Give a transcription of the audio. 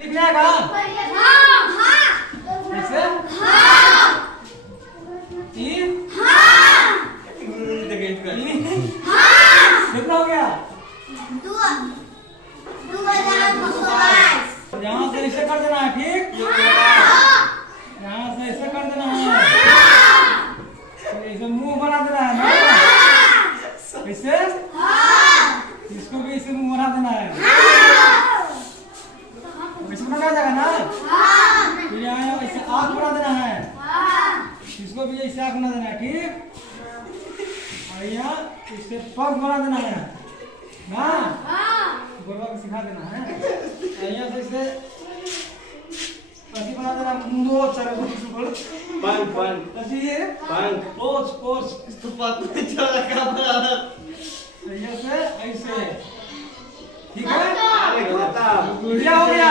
लिखना है कहाँ? हाँ हाँ कैसे? हाँ ई हाँ कितना हो गया? 2022 यहाँ से ऐसे कर देना है, ठीक? यहाँ से ऐसे कर देना है, तो ऐसे मुंह बना देना है ना, ऐसे इसको भी ऐसे मुंह बना देना है, ऐसे बना जाएगा ना। फिर यहाँ ऐसे आँख बना देना है, इसको भी ऐसे आँख बना देना है, ठीक? और यहाँ इससे पग बना देना है ना, गोलवा को सिखा देना है। और यहाँ से इसे ऐसे बना देना, मुंह चल पंख पंख ऐसे ये पंख पोच पोच तो पंख में चला क्या बना ऐसे ऐसे, ठीक है? अरे बता बढ़िया हो गया।